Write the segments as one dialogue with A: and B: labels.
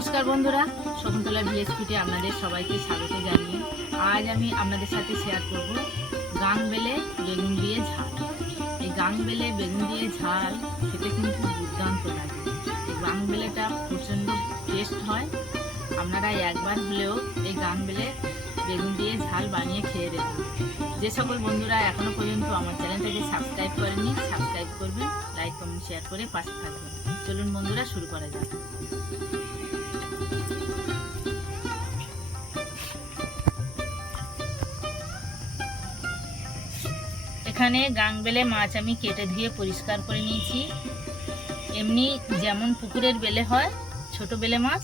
A: নমস্কার বন্ধুরা, শকুন্তলা ভিলেজ ফুটে আপনাদের সবাইকে স্বাগত জানিয়ে আজ আমি আপনাদের সাথে শেয়ার করব গাং বেলে বেগুন দিয়ে ঝাল। এই গাং বেলে বেগুন দিয়ে ঝাল খেতে কিন্তু দুর্দান্ত লাগে। এই গাং বেলেটা প্রচণ্ড টেস্ট হয়। আপনারা একবার হলেও এই গাং বেলে বেগুন দিয়ে ঝাল বানিয়ে খেয়ে দেখুন। যে সকল বন্ধুরা এখনও পর্যন্ত আমার চ্যানেলটাকে সাবস্ক্রাইব করেনি সাবস্ক্রাইব করবেন লাইক কমেন্ট শেয়ার করে পাশে থাকবেন। চলুন বন্ধুরা, শুরু করা যাক। এখানে গাংবেলে মাছ আমি কেটে ধুয়ে পরিষ্কার করে নিয়েছি। এমনি যেমন পুকুরের বেলে হয়, ছোট বেলে মাছ,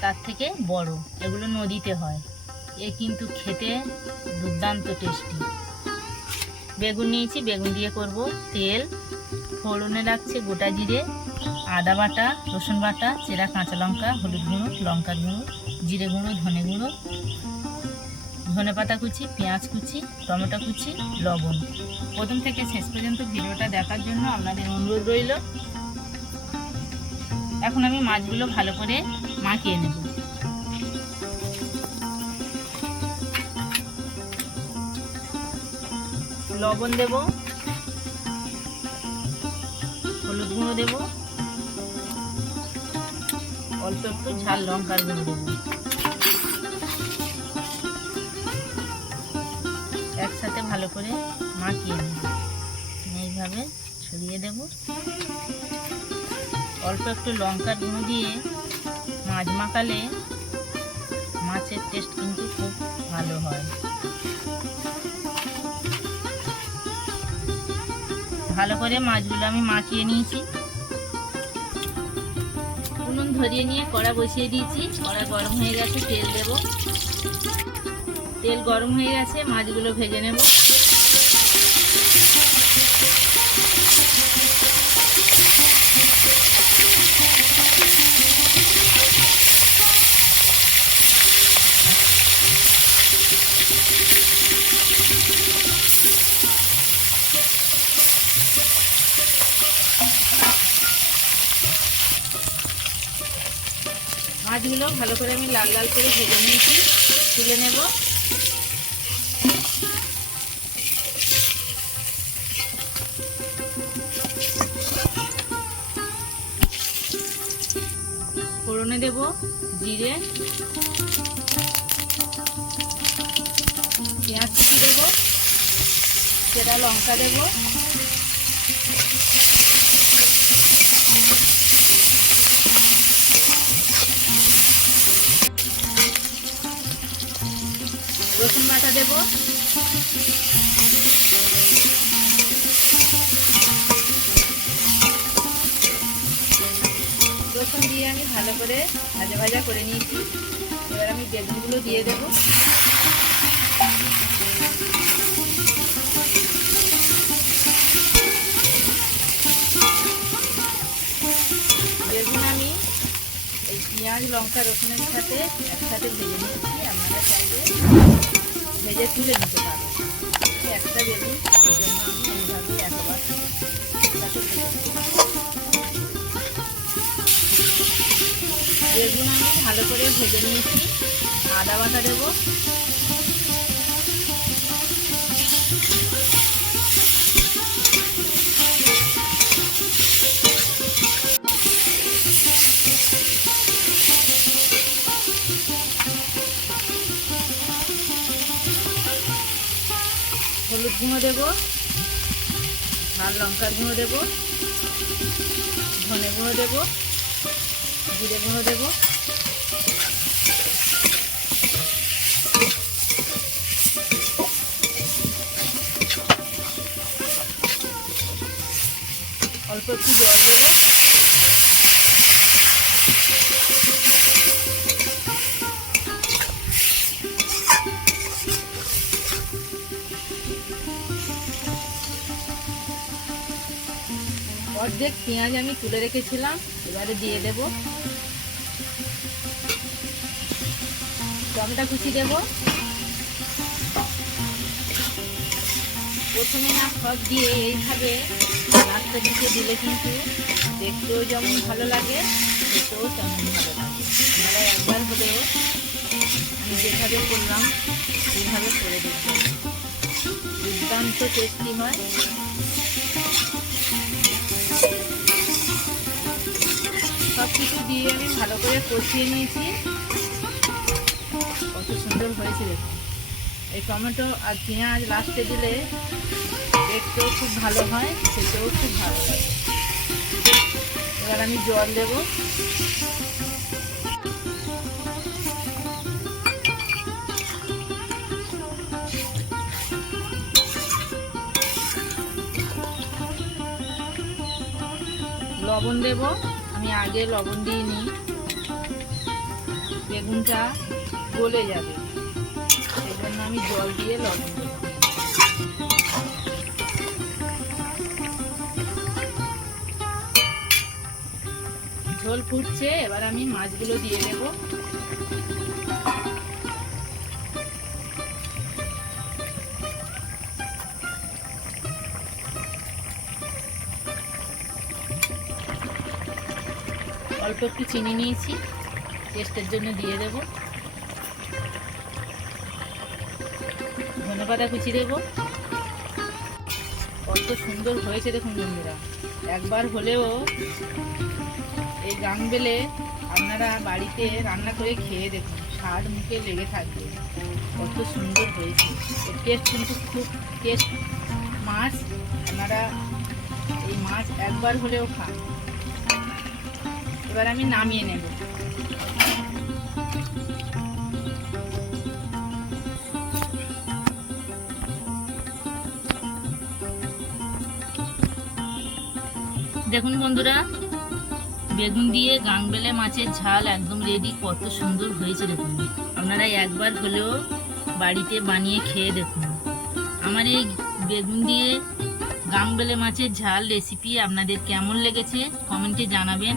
A: তার থেকে বড়। এগুলো নদীতে হয়। এ কিন্তু খেতে দুর্দান্ত টেস্টি। বেগুন নিয়েছি, বেগুন দিয়ে করব তেল। ফোড়নে রাখছে গোটা জিরে, আদা বাটা, রসুন বাটা, চেরা কাঁচা লঙ্কা, হলুদ গুঁড়ো, লঙ্কার গুঁড়ো, জিরে গুঁড়ো, ধনে গুঁড়ো। ধনে পাতা কুচি, পেঁয়াজ কুচি, টমেটো কুচি, লবণ। প্রথম থেকে শেষ পর্যন্ত ভিডিওটা দেখার জন্য আপনাদের অনুরোধ রইল। এখন আমি মাছগুলো ভালো করে মাখিয়ে নেব। লবণ দেব, হলুদ গুঁড়ো দেব, অল্প একটু ঝাল লঙ্কার গুঁড়ো দেবো। একসাথে ভালো করে মাখিয়ে নেব এইভাবে ছড়িয়ে দেব। অল্প একটু লঙ্কা গুঁড়ো দিয়ে মাছ মাখালে মাছের টেস্ট কিন্তু খুব ভালো হয়। ভালো করে মাছগুলো আমি মাখিয়ে নিয়েছি। উনুন ধরিয়ে নিয়ে কড়া বসিয়ে দিয়েছি। কড়া গরম হয়ে গেছে, তেল দেব। তেল গরম হয়ে গেছে, মাছগুলো ভেজে নেব। মাছগুলো ভালো করে আমি লাল লাল করে ভেজে নিয়েছি, তুলে নেব। ফোড়নে দেব জিরে। পেঁয়াজ কুচি দেবো সেটা লঙ্কা দেবো। রসুন বাটা দেব। রসুন দিয়ে আমি ভালো করে ভাজা ভাজা করে নিয়েছি। এবার আমি বেগুনগুলো দিয়ে দেব। বেগুন আমি এই পেঁয়াজ, লঙ্কা, রসুনের সাথে একসাথে ভেজে নিয়েছি। আপনারা চাইলে ভেজে তুলে নিতে পারবেন একটা বেগুন, এই জন্য আমি এইভাবে একবার। বেগুন আমি ভালো করে ভেজে নিয়েছি। আদা বাটা দেবো। হলুদ গুঁড়ো দেবো। ঝাল লঙ্কার গুঁড়ো দেবো। ধনে গুঁড়ো দেবো। জিরে গুঁড়ো দেবো। অল্প একটু জল দেবো। অর্ধেক পেঁয়াজ আমি তুলে রেখেছিলাম। এবারে দিয়ে দেব। টমেটো কুচি দেব। প্রথমে না সব দিয়ে এইভাবে একটা দুটো দিলে কিন্তু দেখতেও যেমন ভালো লাগে, খেতেও তেমন ভালো লাগে। একবার হলেও আমি যেভাবে করলাম, সেইভাবে করে দেখবেন দুর্দান্ত টেস্টি হয়। কিছু দিয়ে আমি ভালো করে কষিয়ে নিয়েছি। কত সুন্দর হয়েছে দেখুন। এই টমেটো আর পেঁয়াজ লাস্টে দিলে দেখতেও খুব ভালো হয়, খেতেও খুব ভালো হয়। এবার আমি জল দেব। লবণ দেব। আমি আগে লবণ দিয়ে নিই। বেগুনটা গলে যাবে। সেই জন্য আমি জল দিয়ে লবণ ঝোল ফুটছে, এবার আমি মাছগুলো দিয়ে দেব। অল্প একটু চিনি নিয়েছি। টেস্টের জন্য দিয়ে দেব। ধনে পাতা কুচি দেব। কত সুন্দর হয়েছে দেখুন বন্ধুরা। একবার হলেও এই গাং বেলে আপনারা বাড়িতে রান্না করে খেয়ে দেখুন, স্বাদ মুখে লেগে থাকবে। কত সুন্দর হয়েছে। টেস্ট কিন্তু খুব টেস্ট মাছ। আপনারা এই মাছ একবার হলেও খান। এবার আমি নামিয়ে নেব। দেখুন বন্ধুরা, বেগুন দিয়ে গাংবেলে মাছের ঝাল একদম রেডি কত সুন্দর হয়েছে দেখুন। আপনারা একবার হলেও বাড়িতে বানিয়ে খেয়ে দেখুন। আমার এই বেগুন দিয়ে গাংবেলে মাছের ঝাল রেসিপি আপনাদের কেমন লেগেছে কমেন্টে জানাবেন।